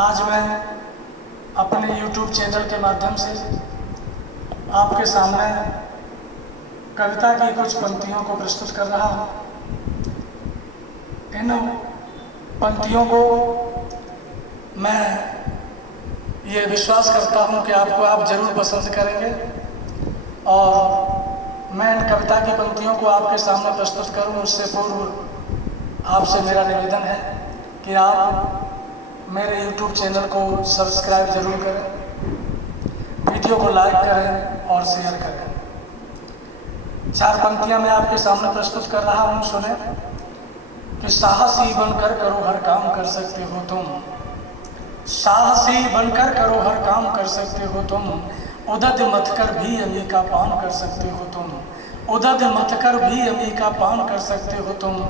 आज मैं अपने YouTube चैनल के माध्यम से आपके सामने कविता की कुछ पंक्तियों को प्रस्तुत कर रहा हूँ। इन पंक्तियों को मैं ये विश्वास करता हूँ कि आप जरूर पसंद करेंगे और मैं इन कविता की पंक्तियों को आपके सामने प्रस्तुत करूँ उससे पूर्व आपसे मेरा निवेदन है कि आप मेरे YouTube चैनल को सब्सक्राइब जरूर करें, वीडियो को लाइक करें और शेयर करें। 4 पंक्तियां मैं आपके सामने प्रस्तुत कर रहा हूं, सुने कि साहसी बनकर करो हर काम कर सकते हो तुम, साहसी बनकर करो हर काम कर सकते हो तुम, उदद मत कर भी अमी का पान कर सकते हो तुम, उदद मत कर भी अमी का पान कर सकते हो तुम।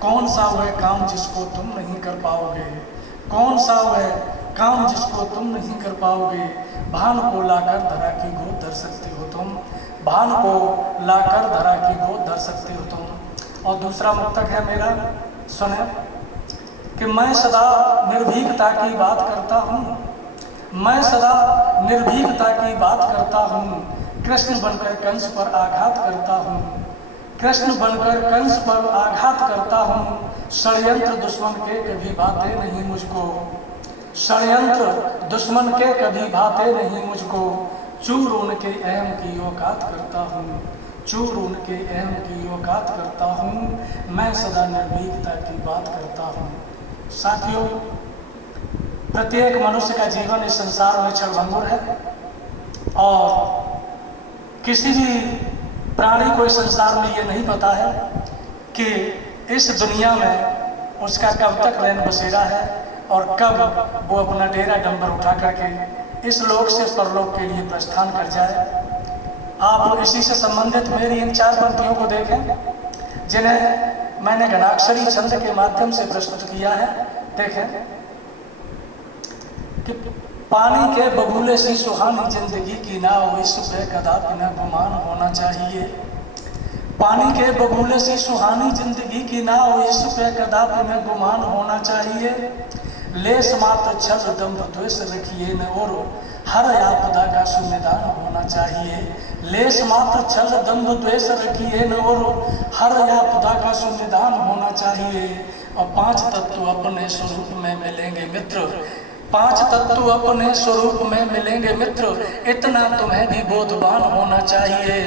कौन सा वह काम जिसको तुम नहीं कर पाओगे, कौन सा वह काम जिसको तुम नहीं कर पाओगे। भान को लाकर धरा की गोद धर सकते हो तुम, भान को लाकर धरा की गोद धर सकते हो तुम। और दूसरा मुक्तक है मेरा, सुने कि मैं सदा निर्भीकता की बात करता हूँ, मैं सदा निर्भीकता की बात करता हूँ, कृष्ण बनकर कंस पर आघात करता हूँ, कृष्ण बनकर कंस पर आघात करता हूँ। षड्यंत्र दुश्मन के कभी भाते नहीं मुझको, षड्यंत्र दुश्मन के कभी भाते नहीं मुझको। चूर उनके अहम की औकात करता हूँ, चूर उनके अहम की औकात करता हूँ, मैं सदा निर्भीकता की बात करता हूँ। साथियों, प्रत्येक मनुष्य का जीवन इस संसार में क्षणभंगुर है और किसी भी प्राणी को इस संसार में ये नहीं पता है कि इस दुनिया में उसका कब तक रैन बसेरा है और कब वो अपना डेरा डंबर उठा करके इस लोक से परलोक के लिए प्रस्थान कर जाए। आप इसी से संबंधित मेरी इन 4 पंक्तियों को देखें जिन्हें मैंने घनाक्षरी छंद के माध्यम से प्रस्तुत किया है। देखें कि पानी के बबूले सी सुहानी जिंदगी की नाव, इस पे कदापि न गुमान होना चाहिए। पानी के बबूले सी सुहानी जिंदगी की नाव, इस पे कदापि न गुमान होना चाहिए। लेस मात्र छल दम्भ द्वेष रखिए न और हर आपदा का सुनिदान होना चाहिए। लेस मात्र छल दम्भ द्वेष रखिए न और हर आपदा का सुनिदान होना चाहिए। और 5 तत्व अपने स्वरूप में मिलेंगे मित्र, 5 तत्व अपने स्वरूप में मिलेंगे मित्र, इतना तुम्हें भी बोधवान होना चाहिए।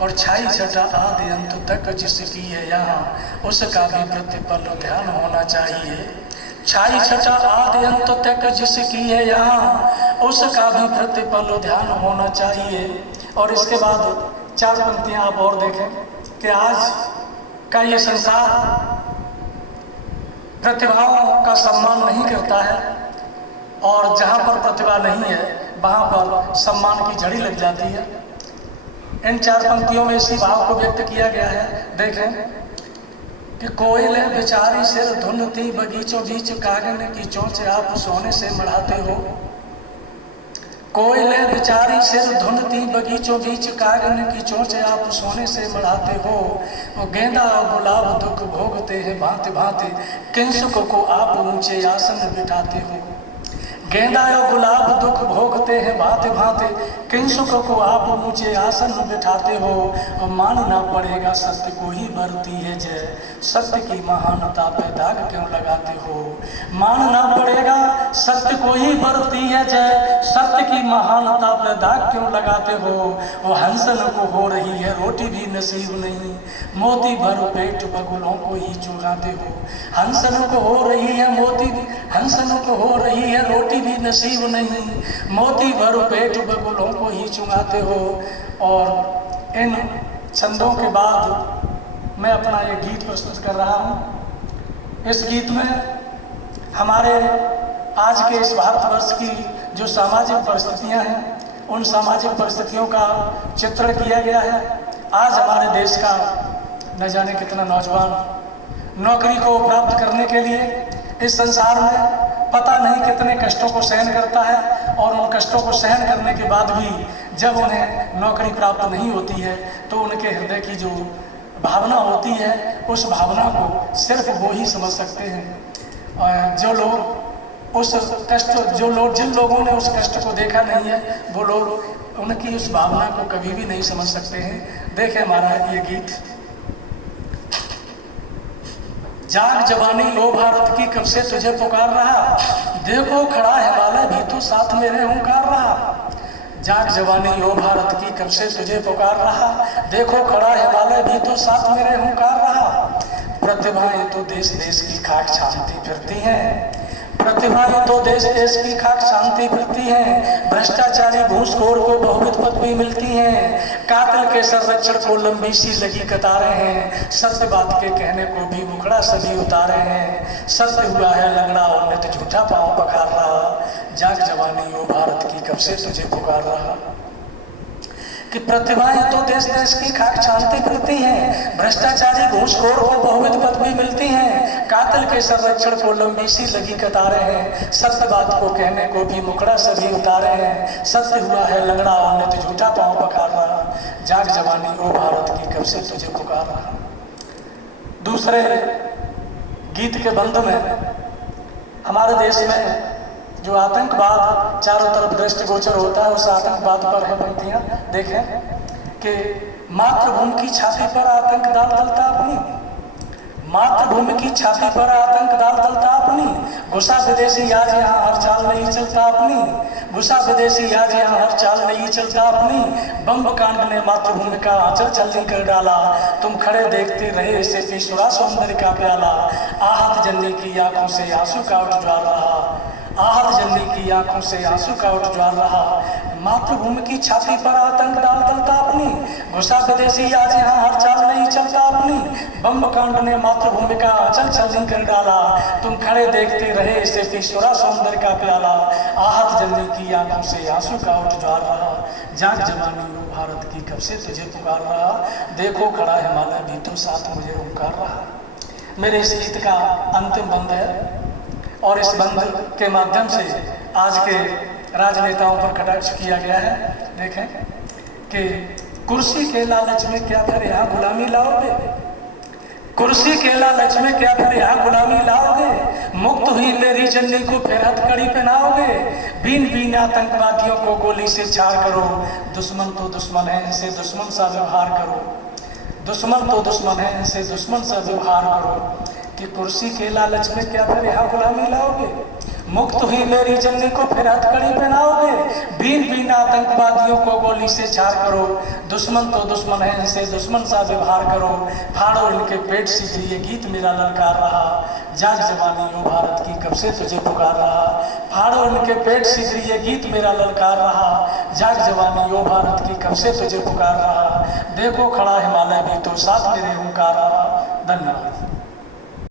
और छाई छटा आदि अंत तक जिसकी है यहाँ, उसका भी प्रतिपल ध्यान होना चाहिए। छाई छटा आदि अंत तक जिसकी है यहाँ, उसका भी प्रतिपल ध्यान होना चाहिए। और इसके बाद 4 पंक्तियाँ आप और देखें कि आज का ये संसार प्रतिभाओं का सम्मान नहीं करता है और जहाँ पर प्रतिभा नहीं है वहाँ पर सम्मान की झड़ी लग जाती है। इन 4 पंक्तियों में इसी भाव को व्यक्त किया गया है। देखें कि कोयले बेचारी सिर धुनती बगीचों बीच कागन की चोंच आप सोने से मढ़ाते हो। कोयले बेचारी सिर धुनती बगीचों बीच कागन की चोंच आप सोने से मढ़ाते हो। और गेंदा और गुलाब दुख भोगते हैं भांति भांति, किंसुकों को आप ऊंचे आसन बिठाते हो। गेंदा और गुलाब दुख भोगते हैं भांति भांति, किंसुकों को आप ऊंचे आसन बिठाते हो। और मानना पड़ेगा सत्य को ही बरती है जय, सत्य की महानता पे दाग क्यों लगाते हो। मानना पड़ेगा सत्य को ही बरती है जय, सत्य की महानता पे दाग क्यों लगाते हो। और हंसन को हो रही है रोटी भी नसीब नहीं, मोती भर पेट बगुलों को ही चुगाते हो। हंसन को हो रही है हंसन को हो रही है रोटी भी नसीब नहीं, मोती भर पेट बगुलों को ही चुगाते हो। और इन छंदों के बाद मैं अपना ये गीत प्रस्तुत कर रहा हूँ। इस गीत में हमारे आज के इस भारतवर्ष की जो सामाजिक परिस्थितियाँ हैं उन सामाजिक परिस्थितियों का चित्रण किया गया है। आज हमारे देश का न जाने कितना नौजवान नौकरी को प्राप्त करने के लिए इस संसार में पता नहीं कितने कष्टों को सहन करता है और उन कष्टों को सहन करने के बाद भी जब उन्हें नौकरी प्राप्त नहीं होती है तो उनके हृदय की जो भावना होती है उस भावना को सिर्फ वो ही समझ सकते हैं। जो लोग उस कष्ट जिन लोगों ने उस कष्ट को देखा नहीं है वो लोग उनकी उस भावना को कभी भी नहीं समझ सकते हैं। देखें हमारा ये गीत, जाग जवानी ओ भारत की कब से तुझे पुकार रहा, देखो खड़ा हिमालय भी तो साथ मेरे हुंकार रहा। जाग जवानी ओ भारत की कब से तुझे पुकार रहा, देखो खड़ा हिमालय भी तो साथ मेरे हुंकार रहा। प्रतिभाएं तो देश देश की खाक छानती फिरती हैं, प्रतिभाएं तो देश देश की खाक छानती फिरती हैं। भ्रष्टाचारी घूसखोर को बहुविध पदवी मिलती हैं, कातिल के संरक्षण को लंबी सी लगी कतारें हैं। सत्य बात के कहने को भी मुखड़ा सभी उतारे हैं, सत्य हुआ है लंगड़ा और नित झूठा पांव पखार रहा। जाग जवानी ओ भारत की कब से तुझे पुकार रहा। कि प्रतिभाएं तो देश देश की खाक छानती फिरती हैं, भ्रष्टाचारी घूसखोर को बहुविध पदवी मिलती हैं, कातिल के संरक्षण को लंबी सी लगी कतारें हैं। सत्य बात को कहने को भी मुखड़ा सभी उतारे हैं, सत्य हुआ है लंगड़ा और नित झूठा पांव पखार रहा। जाग जवानी ओ भारत की कब से तुझे पुकार रहा। दूसरे गीत के बंध में हमारे देश में जो आतंकवाद चारों तरफ दृष्टिगोचर होता है, उस आतंकवाद पर है पंक्तियां। देखें कि मातृभूमि की छाती पर आतंक डाल दलता अपनी, मातृभूमि की छाती पर आतंक डाल दलता अपनी, घुसा विदेशी आज यहाँ हर चाल नहीं चलता अपनी, घुसा विदेशी आज यहाँ हर चाल नहीं चलता अपनी। बम कांड ने मातृभूमि का आंचल छलनी कर डाला, तुम खड़े देखते रहे इसे पी सुरा सौंदर्य का प्याला। आहत जननी की आंखों से आंसू का उठ ज्वार रहा, आहत जननी की आंखों से आंसू का उठ ज्वार रहा। मातृभूमि की छाती पर आतंक डाल दलता अपनी, घुसा विदेशी आज यहाँ हर चाल नहीं चलता अपनी। बम कांड ने मातृभूमि का आंचल छलनी कर डाला, तुम खड़े देखते रहे इसे पी सुरा सौंदर्य का प्याला। आहत जननी की आंखों से आंसू का उठ ज्वार रहा, जाग जवानी ओ भारत की कब से तुझे पुकार रहा, देखो खड़ा हिमालय भी तो साथ मुझे हुंकार रहा। मेरे इस गीत का अंतिम बंद है और इस बंद के माध्यम से आज के राजनेताओं पर कटाक्ष किया गया है। देखें कि कुर्सी के लालच में क्या फिर यहाँ गुलामी लाओगे, कुर्सी के लालच में क्या फिर यहाँ गुलामी लाओगे। मुक्त हुई मेरी जननी को फिर हथकड़ी पहनाओगे, बीन बीन आतंकवादियों को गोली से छाड़ करो। दुश्मन तो दुश्मन है इनसे दुश्मन सा व्यवहार करो, दुश्मन तो दुश्मन है इनसे दुश्मन सा व्यवहार करो। कि कुर्सी के लालच में क्या फिर यहाँ गुलामी लाओगे, मुक्त हुई मेरी जननी को फिर हथकड़ी पहनाओगे। बीन बीन आतंकवादियों को गोली से छाड़ करो, दुश्मन तो दुश्मन है इनसे दुश्मन सा व्यवहार करो। फाड़ो इनके पेट शीघ्र ये गीत मेरा ललकार रहा, जाग जवानी ओ भारत की कब से तुझे पुकार रहा। फाड़ो इनके पेट शीघ्र ये गीत मेरा ललकार रहा, जाग जवानी ओ भारत की कब से तुझे पुकार रहा। देखो खड़ा हिमालय भी तो साथ मेरे हुंकार रहा। धन्यवाद।